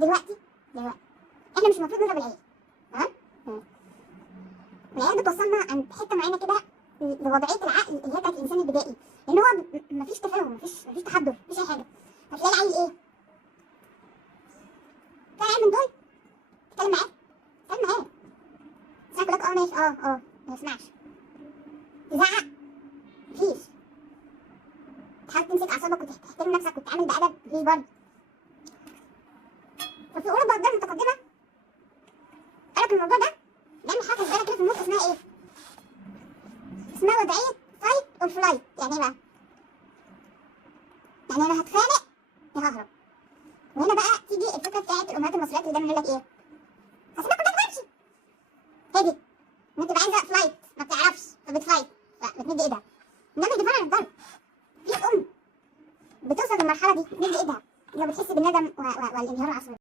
دلوقتي احنا مش المفروض نضرب العيال، تمام؟ العيال بتوصلنا عند حته معينه كده لوضعيه العقل اللي هي بتاعت الانسان البدائي، لان هو مفيش تفاهم، مفيش تحضر، مفيش اي حاجه. هتلاقي العيل ايه؟ تلاقي العيل من دول تتكلم معاه يقول لك ماشي ما يسمعش، تزعق مفيش، تحاول تمسك اعصابك وتحترم نفسك وتتعامل بادب مفيش برضه. ففي اوروبا الدول المتقدمه قالك الموضوع ده بيعمل حاجه صغيره كده في المخ اسمها ايه؟ اسمها وضعيه فايت اور فلايت. يعني ايه بقى؟ يعني انا هتخانق يا ههرب. وهنا بقى تيجي الفكره بتاعت الامهات المصريات اللي دايما يقول لك ايه؟ هسيبك قدامك وامشي. هي دي ان انت تبقى عايزه فلايت ما بتعرفش فبتفايت فبتمد ايدها. ده مش دفاع عن الضرب. في ام بتوصل للمرحله دي بتمد ايدها لما بتحس بالندم والانهيار العصبي.